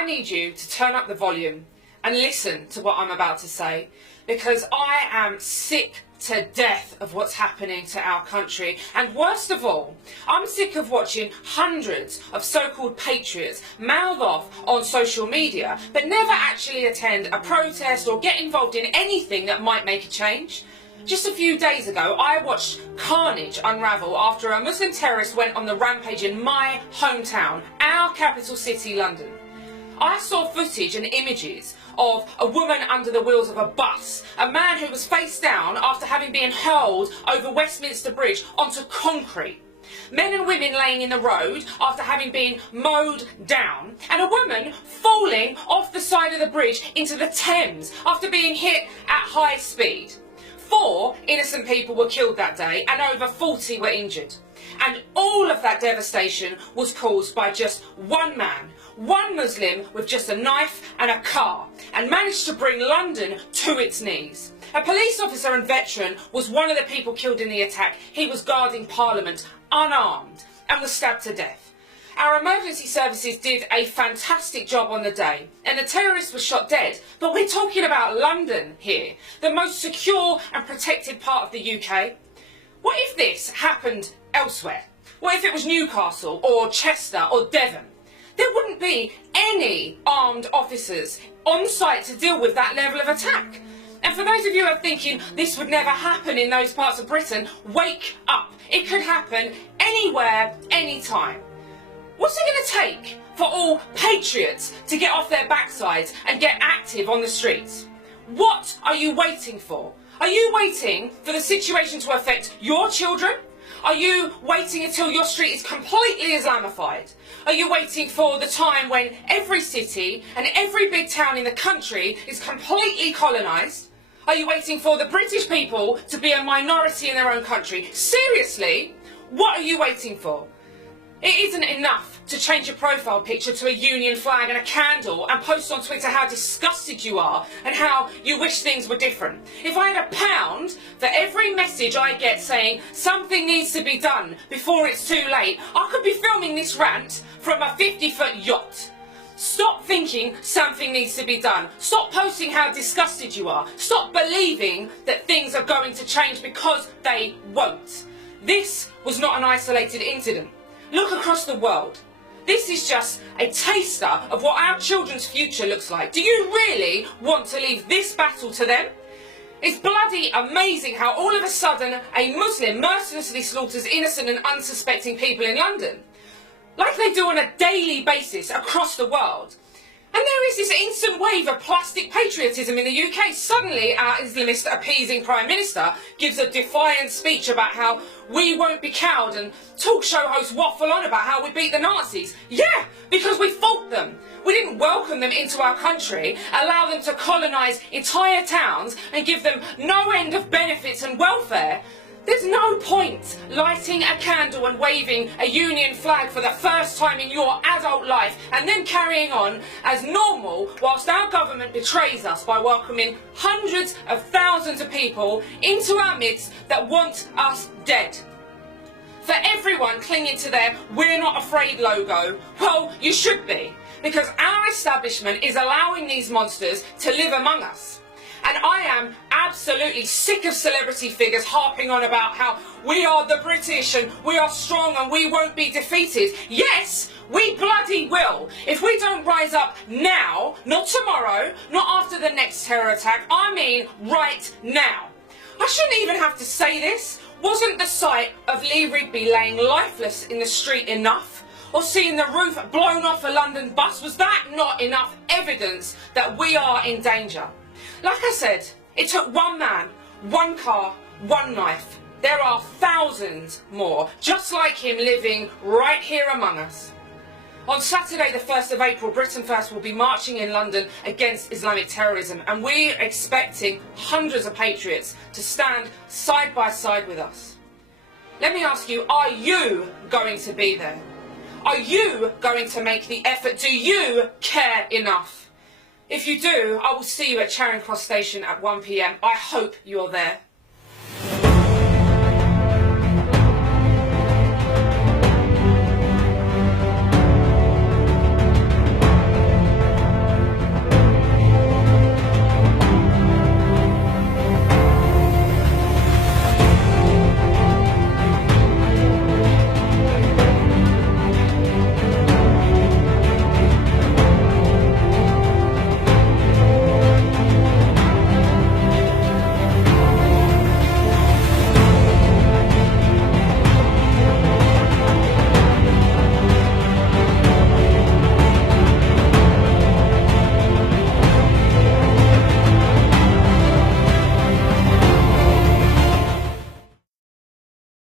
I need you to turn up the volume and listen to what I'm about to say, because I am sick to death of what's happening to our country. And worst of all, I'm sick of watching hundreds of so-called patriots mouth off on social media but never actually attend a protest or get involved in anything that might make a change. Just a few days ago, I watched carnage unravel after a Muslim terrorist went on the rampage in my hometown, our capital city, London. I saw footage and images of a woman under the wheels of a bus, a man who was face down after having been hurled over Westminster Bridge onto concrete, men and women laying in the road after having been mowed down, and a woman falling off the side of the bridge into the Thames after being hit at high speed. 4 innocent people were killed that day and over 40 were injured. And all of that devastation was caused by just one man, one Muslim with just a knife and a car, and managed to bring London to its knees. A police officer and veteran was one of the people killed in the attack. He was guarding Parliament unarmed and was stabbed to death. Our emergency services did a fantastic job on the day, and the terrorist was shot dead. But we're talking about London here, the most secure and protected part of the UK. What if this happened elsewhere? What if it was Newcastle or Chester or Devon? There wouldn't be any armed officers on site to deal with that level of attack. And for those of you who are thinking this would never happen in those parts of Britain, wake up. It could happen anywhere, anytime. What's it going to take for all patriots to get off their backsides and get active on the streets? What are you waiting for? Are you waiting for the situation to affect your children? Are you waiting until your street is completely Islamified? Are you waiting for the time when every city and every big town in the country is completely colonised? Are you waiting for the British people to be a minority in their own country? Seriously, what are you waiting for? It isn't enough to change your profile picture to a Union flag and a candle and post on Twitter how disgusted you are and how you wish things were different. If I had £1 for every message I get saying something needs to be done before it's too late, I could be filming this rant from a 50-foot yacht. Stop thinking something needs to be done. Stop posting how disgusted you are. Stop believing that things are going to change, because they won't. This was not an isolated incident. Look across the world. This is just a taster of what our children's future looks like. Do you really want to leave this battle to them? It's bloody amazing how all of a sudden a Muslim mercilessly slaughters innocent and unsuspecting people in London, like they do on a daily basis across the world. And there is this instant wave of plastic patriotism in the UK. Suddenly our Islamist appeasing Prime Minister gives a defiant speech about how we won't be cowed, and talk show hosts waffle on about how we beat the Nazis. Yeah, because we fought them. We didn't welcome them into our country, allow them to colonise entire towns and give them no end of benefits and welfare. There's no point lighting a candle and waving a Union flag for the first time in your adult life and then carrying on as normal whilst our government betrays us by welcoming hundreds of thousands of people into our midst that want us dead. For everyone clinging to their "We're not afraid" logo, well, you should be, because our establishment is allowing these monsters to live among us. And I am absolutely sick of celebrity figures harping on about how we are the British and we are strong and we won't be defeated. Yes, we bloody will. If we don't rise up now, not tomorrow, not after the next terror attack, I mean right now. I shouldn't even have to say this. Wasn't the sight of Lee Rigby laying lifeless in the street enough? Or seeing the roof blown off a London bus, was that not enough evidence that we are in danger? Like I said, it took one man, one car, one knife. There are thousands more just like him living right here among us. On Saturday the 1st of April, Britain First will be marching in London against Islamic terrorism, and we're expecting hundreds of patriots to stand side by side with us. Let me ask you, are you going to be there? Are you going to make the effort? Do you care enough? If you do, I will see you at Charing Cross Station at 1 p.m. I hope you're there.